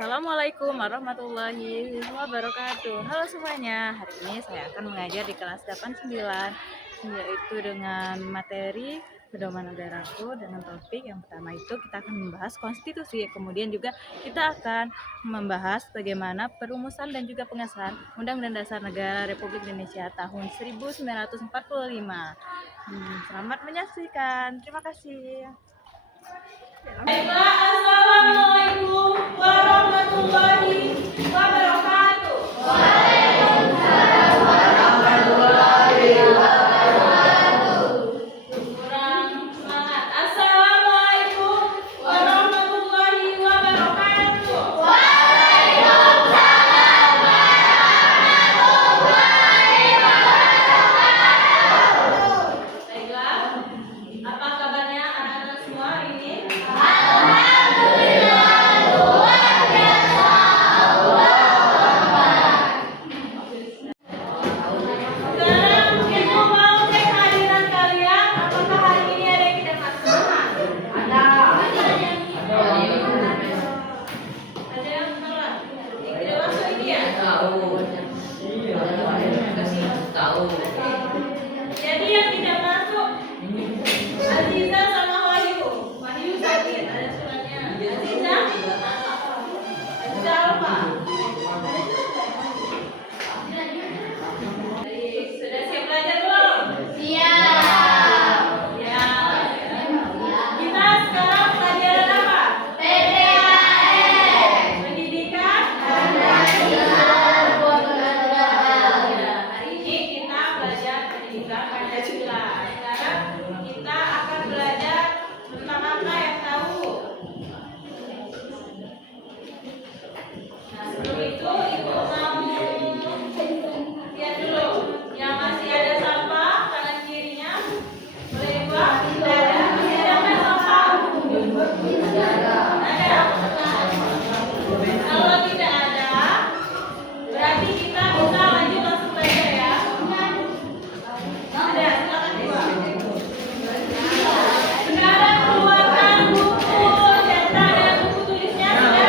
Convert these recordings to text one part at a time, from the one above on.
Assalamualaikum warahmatullahi wabarakatuh. Halo semuanya, hari ini saya akan mengajar di kelas 89, yaitu dengan materi pedoman negaraku dengan topik yang pertama itu kita akan membahas konstitusi, kemudian juga kita akan membahas bagaimana perumusan dan juga pengesahan Undang-Undang Dasar Negara Republik Indonesia tahun 1945. Selamat menyaksikan, terima kasih. Baiklah, assalamualaikum warahmatullahi wabarakatuh. Waalaikumsalam warahmatullahi wabarakatuh. Kurang semangat. Assalamualaikum warahmatullahi wabarakatuh. Waalaikumsalam warahmatullahi wabarakatuh. Baiklah, apa kabarnya anak-anak semua hari ini? Sekarang ibu mau cek kehadiran kalian. Apakah hari ini ada yang tidak masuk? Ada. Ada yang telat. Yang tidak masuk ini ya? Jadi yang tidak masuk Aziza sama Wahyu. Wahyu sakit, ada suratnya. Aziza? Aziza apa? Sudah siap belajar belum? Siap. Ya. Kita sekarang pelajaran apa? PPKN. Pendidikan. Hari ini kita belajar pendidikan Pancasila. Sekarang kita akan belajar tentang apa yang tahu. Nah, sebelum itu ibu mau lihat dulu yang masih ada sampah kanan kirinya boleh dibuang. Tidak ada. Masih ada nggak sampah? Ada. Kalau tidak ada, berarti kita bisa lanjut langsung belajar ya. Ada, silakan dibuang. Sekarang keluarkan buku cetak dan buku tulisnya sudah.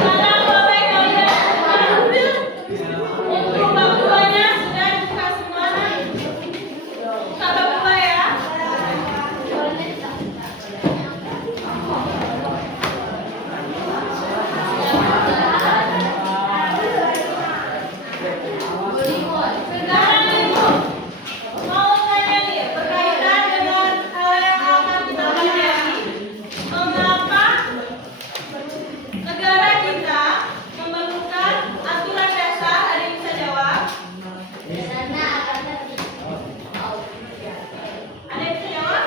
Sekarang Bapak kalian untuk bab 2-nya sudah dibuka semua. Buka bab 2 ya. Sekarang ibu mau tanya nih berkaitan dengan hal yang akan kita pelajari. Mengapa negara kita memerlukan aturan dasar? Ada yang bisa jawab? Ada yang bisa jawab?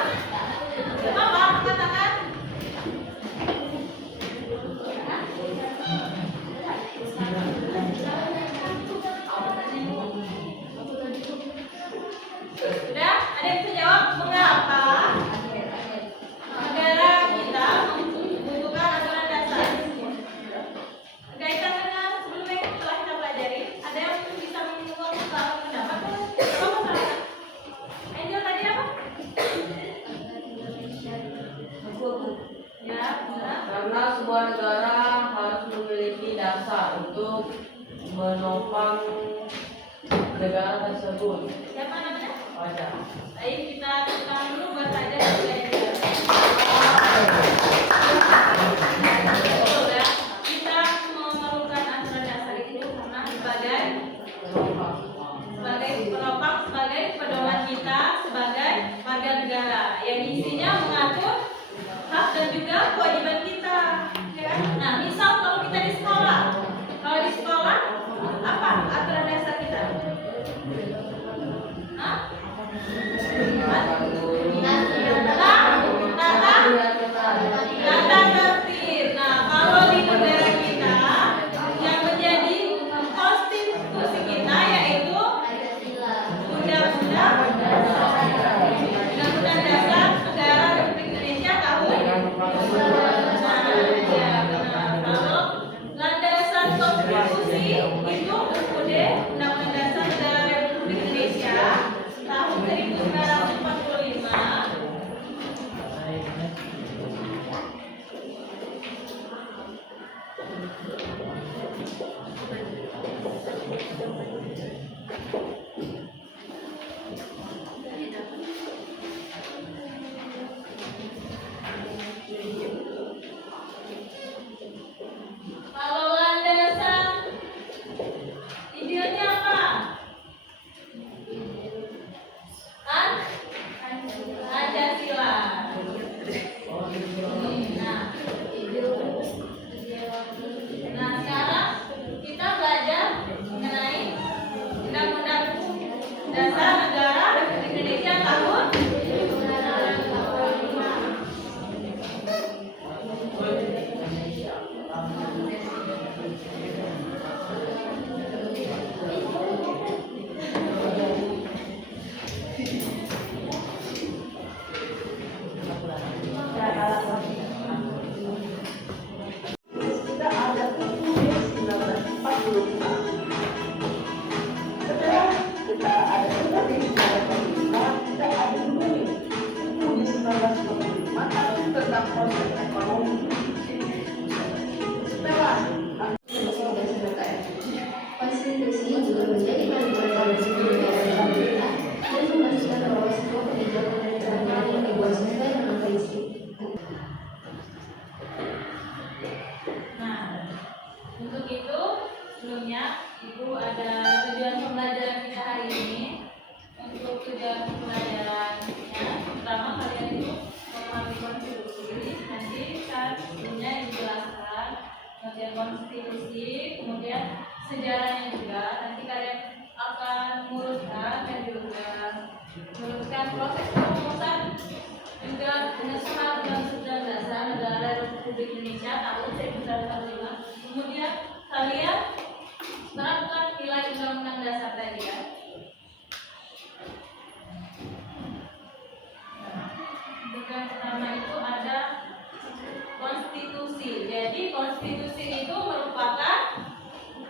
Apa? Katakan. Sudah? Ada yang bisa jawab? Mengapa negara kita membutuhkan aturan dasar? Berkaitan dengan sebelumnya yang telah kita pelajari, ada yang bisa mengungkapkan pendapat? Apa masalah? Angel tadi apa? Ya, benar. Karena sebuah negara harus memiliki dasar untuk menopang negara tersebut. Siapa namanya? Wajah. Baik, kita tentang dulu buat saja dan belajar. Betul ya. Kita memerlukan aturan dasar itu karena sebagai penopang, sebagai pedoman kita sebagai warga negara yang isinya juga kewajiban kita, ya kan? Nah, misal kalau kita di sekolah, apa aturan dasar kita? Hah? Tata tertib. Nah, kalau di negara kita yang menjadi konstitusi kita yaitu Undang-Undang Dasar Negara Republik Indonesia tahun. Nah, ya benar. Kalau landasan konstitusi itu UUD Undang-Undang Dasar Negara Republik Indonesia tahun 1945. Kalau landasan idealnya apa? Pancasila. Nah, sekarang kita belajar mengenai Undang-Undang Dasar Negara Republik Indonesia tahun. Konstitusi juga menjadi panduan negara pemerintah dan memastikan bahwa semua kebijakan pemerintahan yang dibuat sesuai dengan prinsip. Nah, untuk itu sebelumnya Ibu ada tujuan pembelajaran kita hari ini. Untuk tujuan pembelajarannya, pertama kalian itu memahami konstitusi. Nanti sebelumnya dijelaskan pengertian konstitusi, kemudian sejarahnya juga. Nanti kalian akan mengurutkan dan juga meneruskan proses perumusan juga pengesahan Undang-Undang Dasar Negara Republik Indonesia tahun 1945. Kemudian kalian terapkan nilai Undang-Undang Dasar tadi ya. Untuk yang pertama itu ada konstitusi. Jadi konstitusi itu merupakan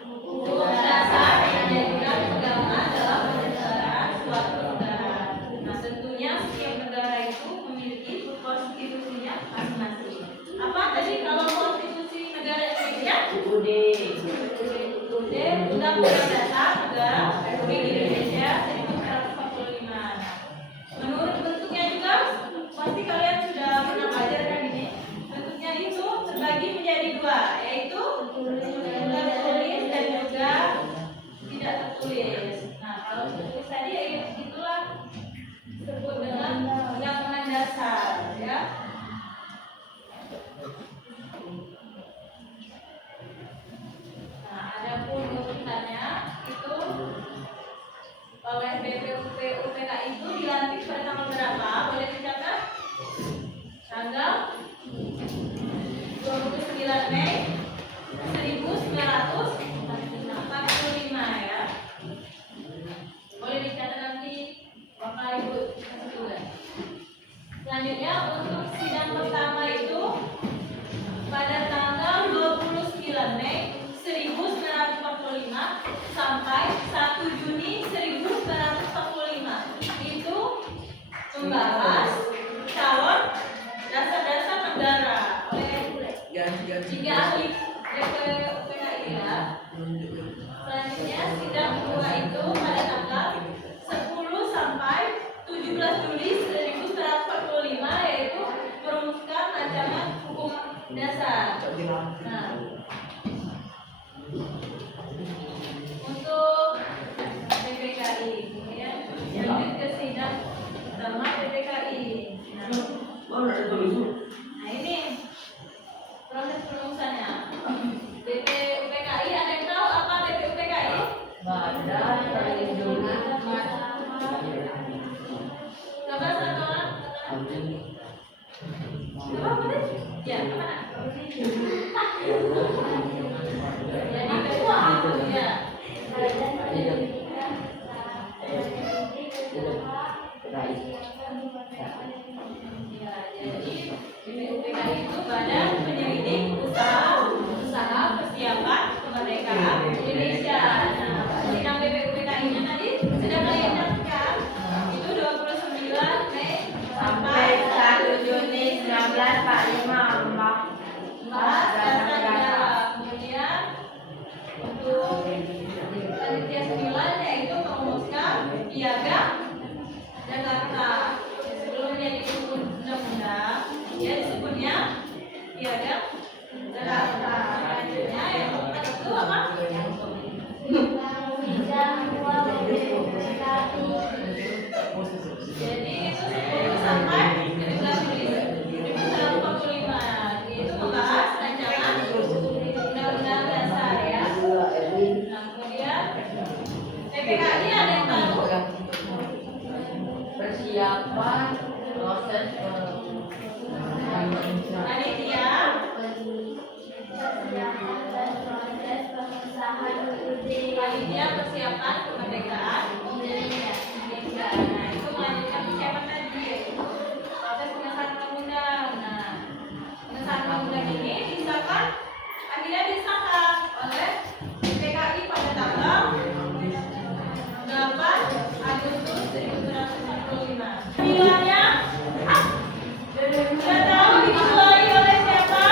hukum dasar yang dijadikan pegangan dalam penyelenggaraan suatu negara. Nah, tentunya setiap negara itu memiliki konstitusinya masing-masing. Apa tadi kalau konstitusi negara Indonesia? UUD Undang-Undang Dasar Negara Republik Indonesia 1945. Menurut bentuknya juga pasti kalian sudah pernah belajar kan ini. Bentuknya itu terbagi menjadi dua, yaitu tertulis dan juga tidak tertulis. Nah, kalau tertulis tadi itulah disebut dengan Undang-Undang Dasar, ya. Nah, adapun urutannya itu oleh BPUPK itu dilantik pada tanggal berapa? Boleh dicatat? Tanggal 29 Mei 1945 ya. Boleh dicatat nanti Bapak Ibu juga. Selanjutnya untuk sidang pertama itu pada tanggal 29 Mei 1945 sampai 1 Juni 1945 itu membahas calon dasar-dasar negara oleh 3 ahli BPUPK ya. Selanjutnya sidang kedua itu pada tanggal 10 sampai 17 Juli 1945 yaitu merumuskan rancangan hukum dasar. Nah, untuk PPKI, kemudian lanjut ke sidang pertama PPKI. Nah ini rumusannya? BPUPKI, ada yang tahu apa BPUPKI? Badan Perlindungan Coba satu orang. Coba boleh? Ya, mana? Jadi ketua ya. Jadi BPUPKI itu Badan Penyelidik Usaha Persiapan Kemerdekaan Indonesia. Nah, sidang BPUPKI-nya tadi sudah kalian dapatkan. Itu 29 Mei sampai 1 Juni 1945 Mas dan negara. Kemudian untuk panitia 9 yaitu merumuskan piagam Jakarta. Sebelumnya disebut undang-undang, dia disebutnya piagam Jakarta. Selanjutnya yang keempat itu apa? Jadi itu 10 sampai 17 Juli 1945. Itu membahas rancangan undang-undang dasar ya. Nah, kemudian PPKI ada yang tahu? persiapan proses Panitia Panitia Persiapan Kemerdekaan Indonesia. Nah, itu melanjutkan persiapan tadi yaitu proses pengesahan undang-undang. Nah, pengesahan undang-undang ini disahkan akhirnya disahkan oleh PPKI pada tanggal 8 Agustus 1945. Nilainya sudah tahu diketuai oleh siapa?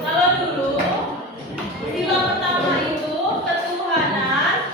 Kalau dulu sila pertama itu ketuhanan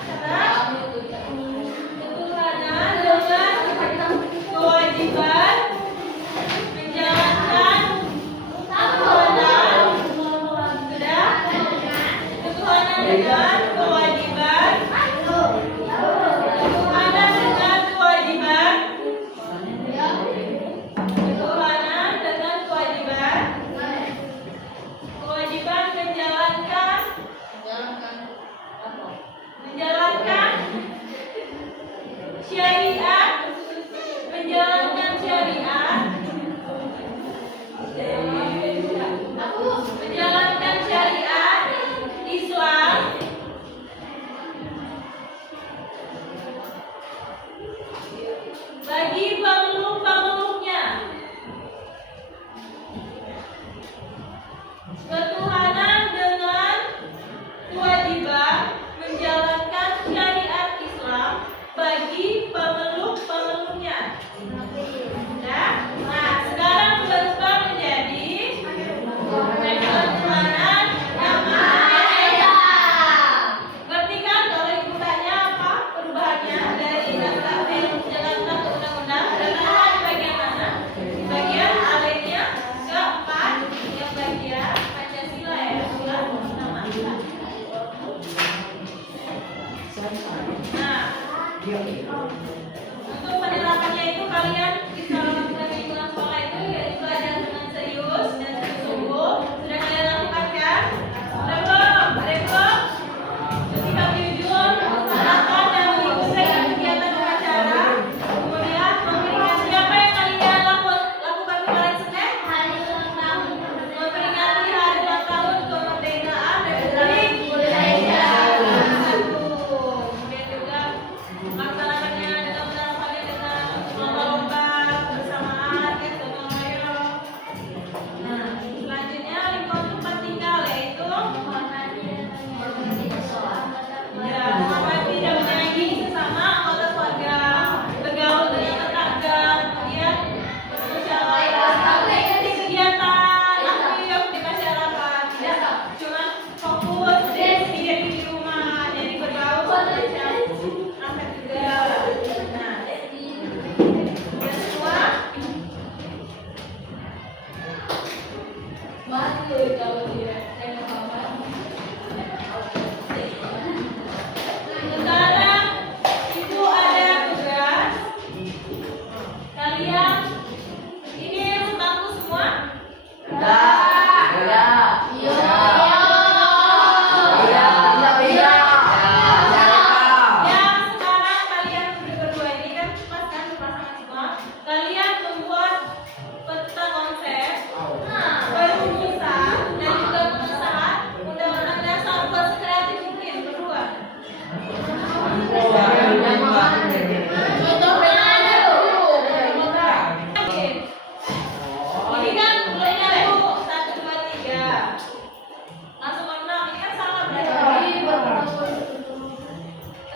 Nah, untuk penerapannya itu kalian bisa melakukan lingkungan sekolah itu yaitu belajar dengan serius dan sungguh-sungguh. Sudah kalian lakukan kan? Sudah belum? Ada yang belum? Ketika jujur, silakan dan mengikuti kegiatan upacara. Kemudian memperingati apa yang kalian lakukan kemarin Senin? Memperingati hari ulang tahun kemerdekaan Republik Indonesia. Kemudian juga melaksanakannya dengan menerapkannya dengan lomba-lomba bersamaan, gotong royong. Nah, selanjutnya lingkungan tempat tinggal yaitu ya, menghormati dan menyayangi sesama anggota keluarga, bergaul dengan tetangga, kemudian bersosialisasi kegiatan aktif di masyarakat, tidak cuma fokus di rumah, jadi bergaul macam aktif juga. Nah, yang kedua, sekarang itu ada tugas kalian ini sebangku semua. Yang sekarang kalian berdua ini kan pas kan berpasangan semua. Kalian membuat peta konsep, perumusan dan juga pengesahan undang-undang dasar buat sekreatif mungkin berdua. Ini kan mulainya Bu 1, 2, 3. Langsung ke 6. Ini kan salah berarti.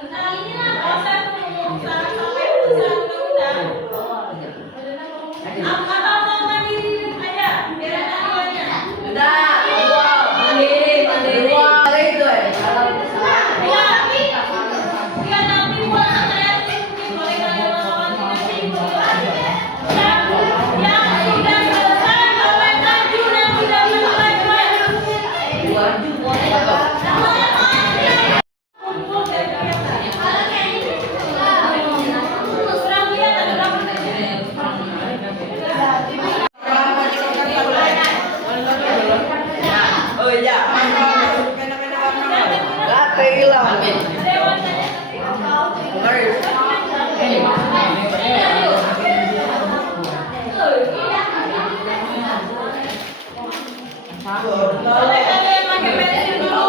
Tentang inilah proses perumusan sampai putusan undang-undang. Atau mau mandiri aja biar ada nilainya. Dia nanti buat sekreatif mungkin boleh kalian melawan nanti yang sudah selesai boleh maju dan tidak melewat. Kumpul dan kegiatan. Kurang lihat ada berapa Oh iya. ada yang mau tanya? Boleh kalian pakai pensil dulu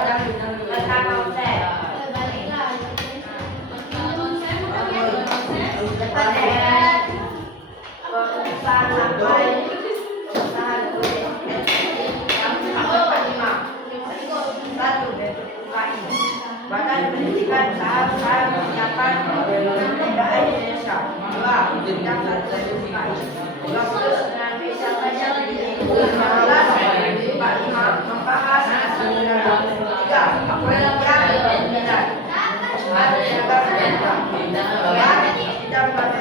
Kami akan letak konsep. Badan Pendidikan Usaha menyiapkan kebudayaan Indonesia. 2. Bidang sertifikasi. 20 dengan spesial belajar di 15 membahas 3. Kepolisian dan ada tidak membahas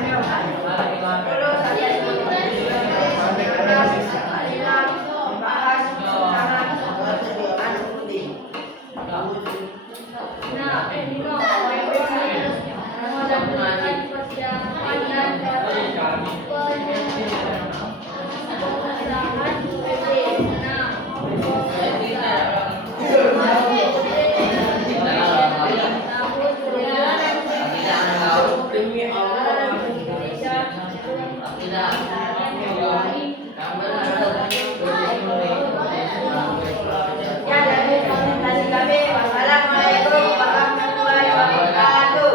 Wassalamualaikum warahmatullahi wabarakatuh.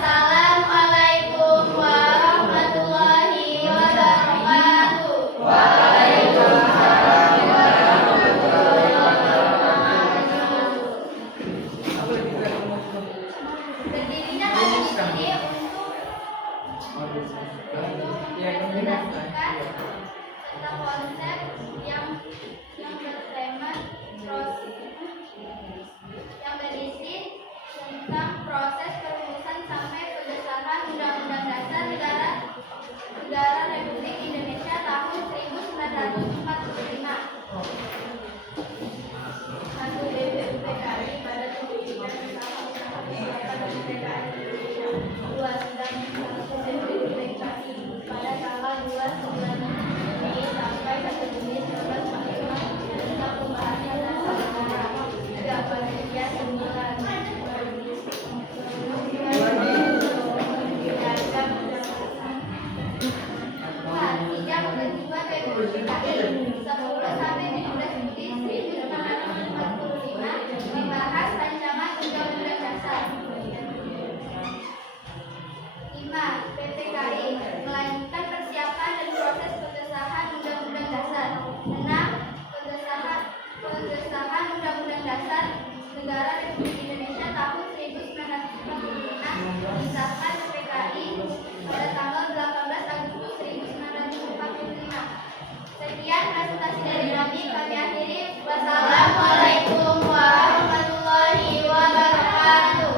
Assalamualaikum warahmatullahi wabarakatuh. Assalamualaikum warahmatullahi wabarakatuh. Berdirinya majelis ini untuk menjelaskan tentang konsep yang bertema yang berisi tentang proses perumusan sampai pengesahan Undang-Undang Dasar Negara Republik Indonesia tahun 1945. Satu BPUPKI pada pembentukan usaha PKI Indonesia. 2. Sidang BPUPKI pada tanggal 29 Mei sampai 1 Juni 1945 tentang pembahasan dasar negara. 3. Perjanjian 4. Sidang ketua BPUPKI 10 sampai 17 Juli 1945 membahas rancangan Undang-Undang Dasar. 5. PPKI melanjutkan persiapan dan proses pengesahan Undang-Undang Dasar. 6. Pengesahan Undang-Undang Dasar Negara Republik Indonesia tahun 1945 disahkan PPKI pada tanggal 18 Agustus 1945. Sekian presentasi dari kami akhiri. Wassalamualaikum warahmatullahi wabarakatuh.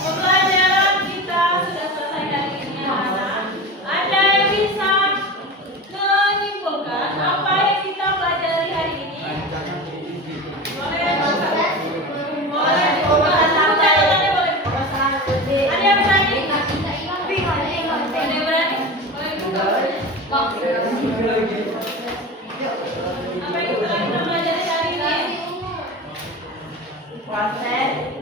Pembelajaran kita sudah selesai hari ini, anak-anak. Ada yang bisa menyimpulkan apa yang kita pelajari hari ini? Boleh dibuka? Boleh dibuka. Tangannya boleh dibuka. Ada yang berani? Ada yang berani? Boleh dibuka. Apa yang kita pelajari hari ini? Proses